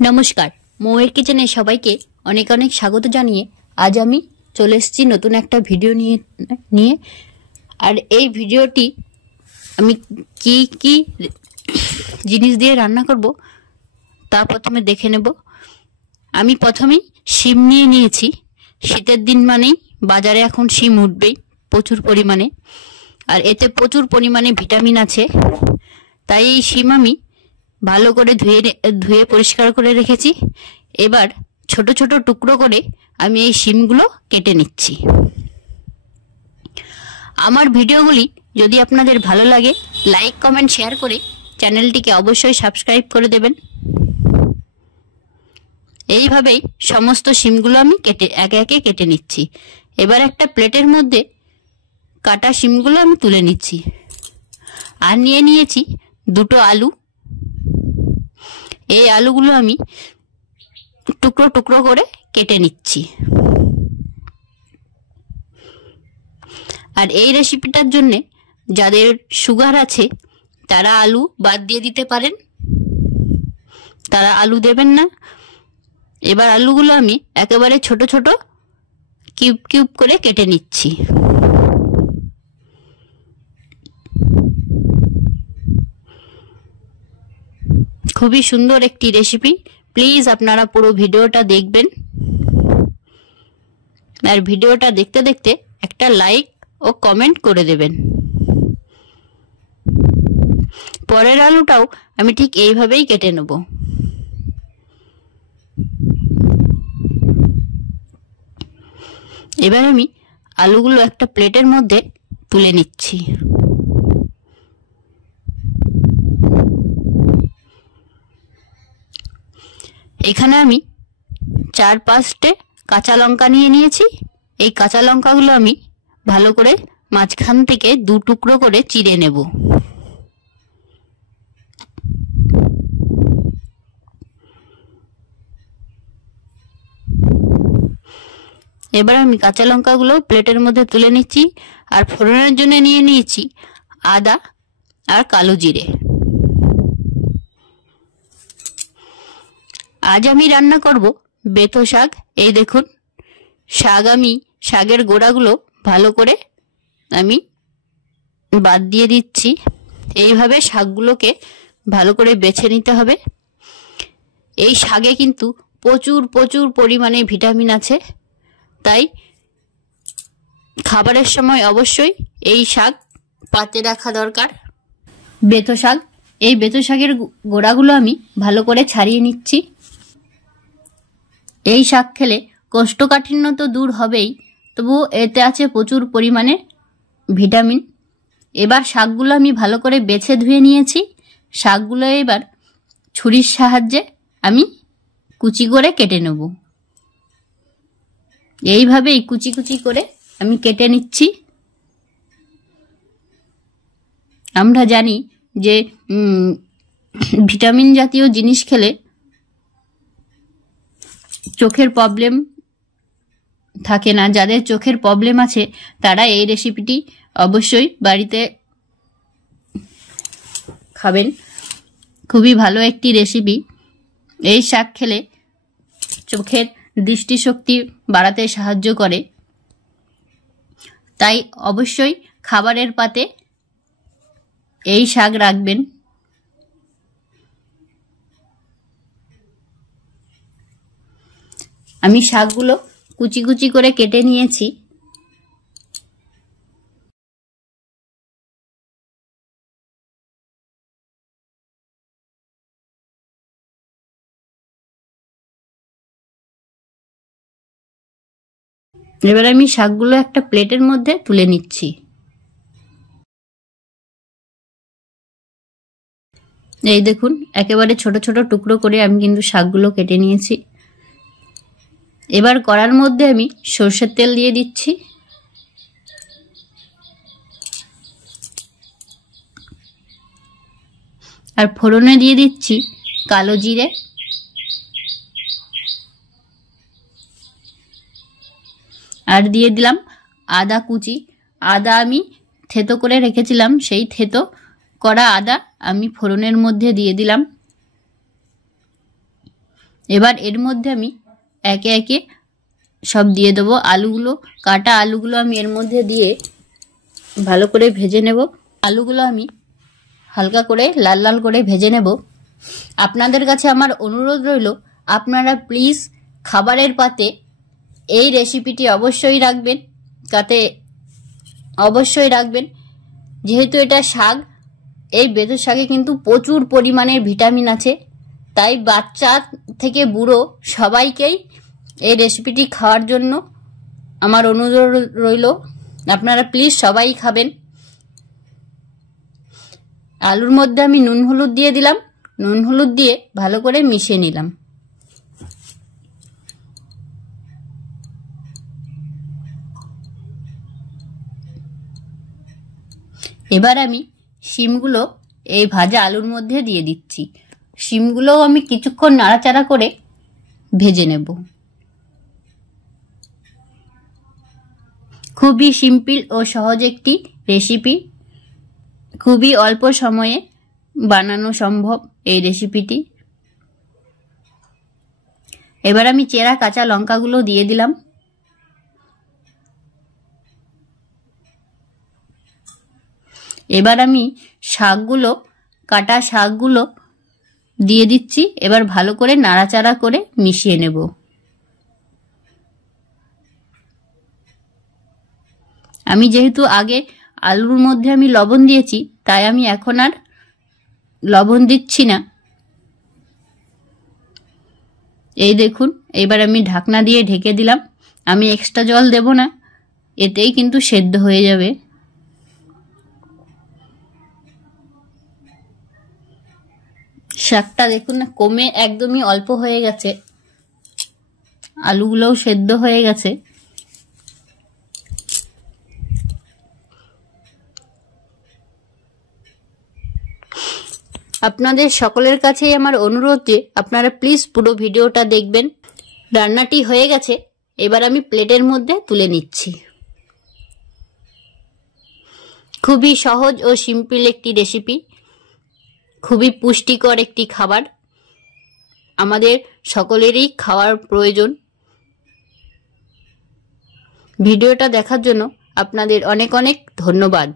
नमस्कार मौয়ের किचेने सबाइके अनेक अनेक स्वागत जानिए आज आमी चले एसेछि नतून एकटा भिडियो निये और ये भिडियोटी आमी की जिनिस दिए रान्ना करब ता प्रथमे देखे नेब। आमी प्रथमेई शिम निये नियेछि। शीतेर दिन मानेई बाजारे एखन शिम उठबेई प्रचुर परिमाणे और एते प्रचुर परिमाणे भिटामिन आछे। ताई एई शिम आमी भालो करे धुए परिष्कार करे रेखेछि। एबार छोटो छोटो टुकरो करे आमी एई शिमगुलो केटे निচ্ছি। आमार भिडियोगुली यदि आपनादेर भालो लागे लाइक कमेंट शेयर करे चैनलटिके अवश्यई सबस्क्राइब करे देबेन। এইভাবেই সমস্ত শিমগুলো আমি একে একে কেটে নিচ্ছি। এবার একটা প্লেটের মধ্যে কাটা শিমগুলো আমি তুলে নিচ্ছি আর নিয়ে নিয়েছি দুটো আলু। এই আলুগুলো আমি টুকরো টুকরো করে কেটে নিচ্ছি। আর এই রেসিপিটার জন্য যাদের সুগার আছে তারা আলু বাদ দিয়ে দিতে পারেন, তারা আলু দেবেন না। এবার আলুগুলো আমি একেবারে ছোট ছোট কিউব কিউব করে কেটে নিচ্ছি। খুবই সুন্দর একটি রেসিপি, প্লিজ আপনারা পুরো ভিডিওটা দেখবেন আর ভিডিওটা দেখতে দেখতে একটা লাইক ও কমেন্ট করে দেবেন। পরের আলুটাও আমি ঠিক এইভাবেই কেটে নেব। এবার আমি আলুগুলো একটা প্লেটের মধ্যে তুলে নিচ্ছি। এখানে আমি 4-5টে কাঁচা লঙ্কা নিয়ে নিয়েছি। এই কাঁচা লঙ্কাগুলো আমি ভালো করে মাঝখান থেকে দু টুকরো করে চিড়ে নেব। এবার আমি কাঁচা লঙ্কাগুলো প্লেটের মধ্যে তুলে নিচ্ছি আর ফোড়নের জন্য নিয়ে নিয়েছি আদা আর কালো জিরে। আজ আমি রান্না করব বেতো শাক। এই দেখুন শাক, আমি শাকের গোড়াগুলো ভালো করে আমি বাদ দিয়ে দিচ্ছি। এইভাবে শাকগুলোকে ভালো করে বেছে নিতে হবে। এই শাকে কিন্তু প্রচুর প্রচুর পরিমাণে ভিটামিন আছে, তাই খাবারের সময় অবশ্যই এই শাক পাতে রাখা দরকার। বেতো শাক, এই বেতো শাকের গোড়াগুলো আমি ভালো করে ছাড়িয়ে নিচ্ছি। এই শাক খেলে কোষ্ঠকাঠিন্য তো দূর হবেই, তবুও এতে আছে প্রচুর পরিমাণে ভিটামিন। এবার শাকগুলো আমি ভালো করে বেছে ধুয়ে নিয়েছি। শাকগুলো এবার ছুরির সাহায্যে আমি কুচি করে কেটে নেব। এইভাবেই কুচি কুচি করে আমি কেটে নিচ্ছি। আমরা জানি যে ভিটামিন জাতীয় জিনিস খেলে চোখের প্রবলেম থাকে না। যাদের চোখের প্রবলেম আছে তারা এই রেসিপিটি অবশ্যই বাড়িতে খাবেন। খুবই ভালো একটি রেসিপি। এই শাক খেলে চোখের দৃষ্টিশক্তি বাড়াতে সাহায্য করে, তাই অবশ্যই খাবারের পাতে এই শাক রাখবেন। আমি শাকগুলো কুচি কুচি করে কেটে নিয়েছি। এবার আমি শাকগুলো একটা প্লেটের মধ্যে তুলে নিচ্ছি। এই দেখুন একেবারে ছোট ছোট টুকরো করে আমি কিন্তু শাকগুলো কেটে নিয়েছি। এবার কড়ার মধ্যে আমি সরষের তেল দিয়ে দিচ্ছি। আর ফোড়নে দিয়ে দিচ্ছি কালো জিরে, আর দিয়ে দিলাম আদা কুচি। আদা আমি থেতো করে রেখেছিলাম, সেই থেতো করা আদা আমি ফোড়নের মধ্যে দিয়ে দিলাম। এবার এর মধ্যে আমি একে একে সব দিয়ে দেবো। আলুগুলো, কাটা আলুগুলো আমি এর মধ্যে দিয়ে ভালো করে ভেজে নেব। আলুগুলো আমি হালকা করে লাল লাল করে ভেজে নেব। আপনাদের কাছে আমার অনুরোধ রইল, আপনারা প্লিজ খাবারের পাতে এই রেসিপিটি অবশ্যই রাখবেন, যেহেতু এটা শাক। এই বেথুর শাকে কিন্তু প্রচুর পরিমাণে ভিটামিন আছে, তাই বাচ্চা থেকে বুড়ো সবাইকেই এই রেসিপিটি খাওয়ার জন্য আমার অনুরোধ রইল, আপনারা প্লিজ সবাই খাবেন। আলুর মধ্যে আমি নুন হলুদ দিয়ে দিলাম। নুন হলুদ দিয়ে ভালো করে মিশিয়ে নিলাম। এবার আমি শিমগুলো এই ভাজা আলুর মধ্যে দিয়ে দিচ্ছি। শিমগুলোও আমি কিছুক্ষণ নাড়াচাড়া করে ভেজে নেব। খুবই সিম্পল ও সহজ একটি রেসিপি, খুবই অল্প সময়ে বানানো সম্ভব এই রেসিপিটি। এবার আমি চেরা কাঁচা লঙ্কাগুলো দিয়ে দিলাম। এবার আমি কাটা শাকগুলো দিয়ে দিচ্ছি। এবার ভালো করে নাড়াচাড়া করে মিশিয়ে নেব। আমি যেহেতু আগে আলুর মধ্যে আমি লবণ দিয়েছি, তাই আমি এখন আর লবণ দিচ্ছি না। এই দেখুন, এবার আমি ঢাকনা দিয়ে ঢেকে দিলাম। আমি এক্সট্রা জল দেব না, এতেই কিন্তু সেদ্ধ হয়ে যাবে। শাকটা দেখুন না, কমে একদমই অল্প হয়ে গেছে, আলুগুলোও সেদ্ধ হয়ে গেছে। আপনাদের সকলের কাছেই আমার অনুরোধ যে আপনারা প্লিজ পুরো ভিডিওটা দেখবেন। রান্নাটি হয়ে গেছে, এবার আমি প্লেটের মধ্যে তুলে নিচ্ছি। খুবই সহজ ও সিম্পল একটি রেসিপি, খুবই পুষ্টিকর একটি খাবার, আমাদের সকলেরই খাওয়ার প্রয়োজন। ভিডিওটা দেখার জন্য আপনাদের অনেক অনেক ধন্যবাদ।